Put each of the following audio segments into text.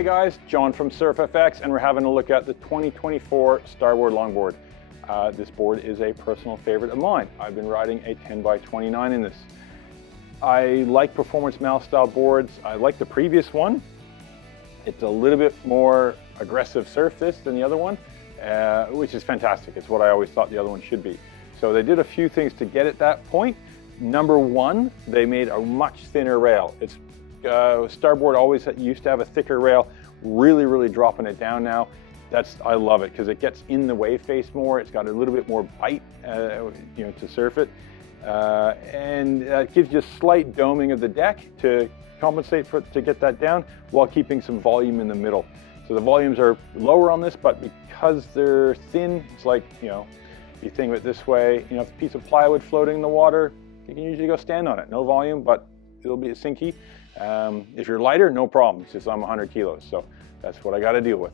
Hey guys, John from SurfFX, and we're having a look at the 2024 Starboard Longboard. This board is a personal favorite of mine. I've been riding a 10x29 in this. I like performance mount style boards. I like the previous one. It's a little bit more aggressive surf than the other one, which is fantastic. It's what I always thought the other one should be. So they did a few things to get at that point. Number one, they made a much thinner rail. Starboard always used to have a thicker rail, really dropping it down now. I love it because it gets in the wave face more. It's got a little bit more bite, to surf it, and it gives you a slight doming of the deck to compensate to get that down while keeping some volume in the middle. So the volumes are lower on this, but because they're thin, it's like, you think of it this way, if a piece of plywood floating in the water, you can usually go stand on it. No volume, but it'll be sinky. If you're lighter, no problem. It's just I'm 100 kilos, so that's what I got to deal with.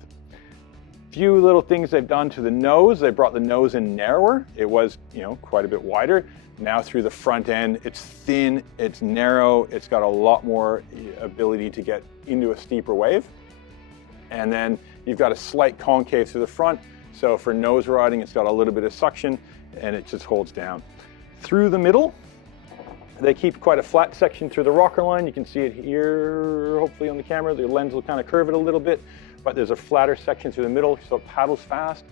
Few little things they've done to the nose. They brought the nose in narrower. It was, quite a bit wider. Now through the front end, it's thin, it's narrow, it's got a lot more ability to get into a steeper wave. And then you've got a slight concave through the front. So for nose riding, it's got a little bit of suction and it just holds down. Through the middle, they keep quite a flat section through the rocker line. You can see it here, hopefully on the camera. The lens will kind of curve it a little bit, but there's a flatter section through the middle, so it paddles fast.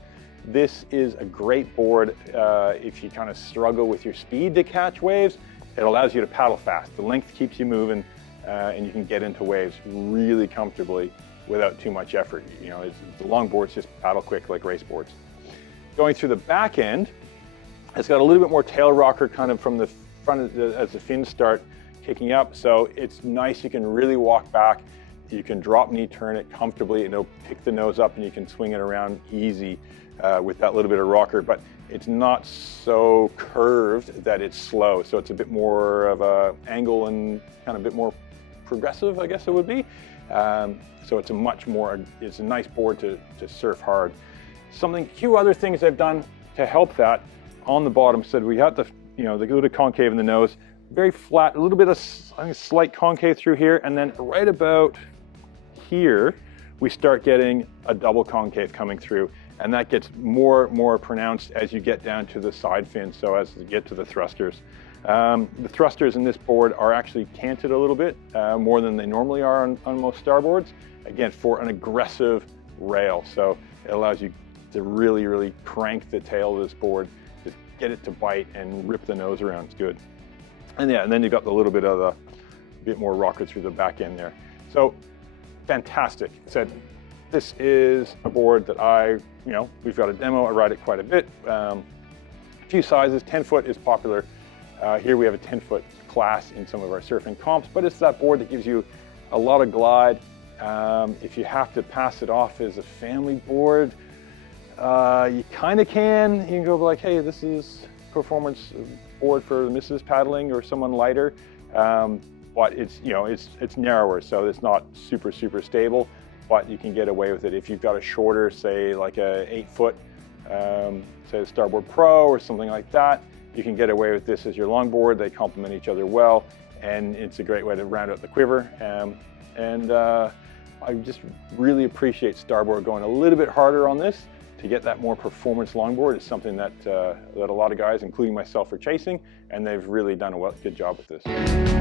This is a great board if you kind of struggle with your speed to catch waves. It allows you to paddle fast. The length keeps you moving, and you can get into waves really comfortably without too much effort. The longboards just paddle quick like race boards. Going through the back end, it's got a little bit more tail rocker kind of from the front as the fins start kicking up, so it's nice. You can really walk back. You can drop knee turn it comfortably, and it'll pick the nose up, and you can swing it around easy with that little bit of rocker. But it's not so curved that it's slow, so it's a bit more of a angle and kind of a bit more progressive, I guess it would be. So it's a nice board to surf hard. Few other things they've done to help that on the bottom. So we have the little concave in the nose, very flat, a little bit of slight concave through here, and then right about here, we start getting a double concave coming through, and that gets more pronounced as you get down to the side fins, so as you get to the thrusters. The thrusters in this board are actually canted a little bit, more than they normally are on most starboards, again, for an aggressive rail. So it allows you to really crank the tail of this board, just get it to bite and rip the nose around. It's good. And then you've got the little bit of a bit more rocker through the back end there. So fantastic. This is a board that we've got a demo. I ride it quite a bit. A few sizes. 10 foot is popular. Here we have a 10-foot class in some of our surfing comps, but it's that board that gives you a lot of glide. If you have to pass it off as a family board, you kind of can. You can go like, hey, this is performance board for the missus paddling or someone lighter, but it's narrower, so it's not super stable, but you can get away with it. If you've got a shorter, say like a 8-foot, say a Starboard Pro or something like that, you can get away with this as your longboard. They complement each other well, and it's a great way to round out the quiver. I just really appreciate Starboard going a little bit harder on this to get that more performance longboard. It's something that a lot of guys, including myself, are chasing, and they've really done a good job with this.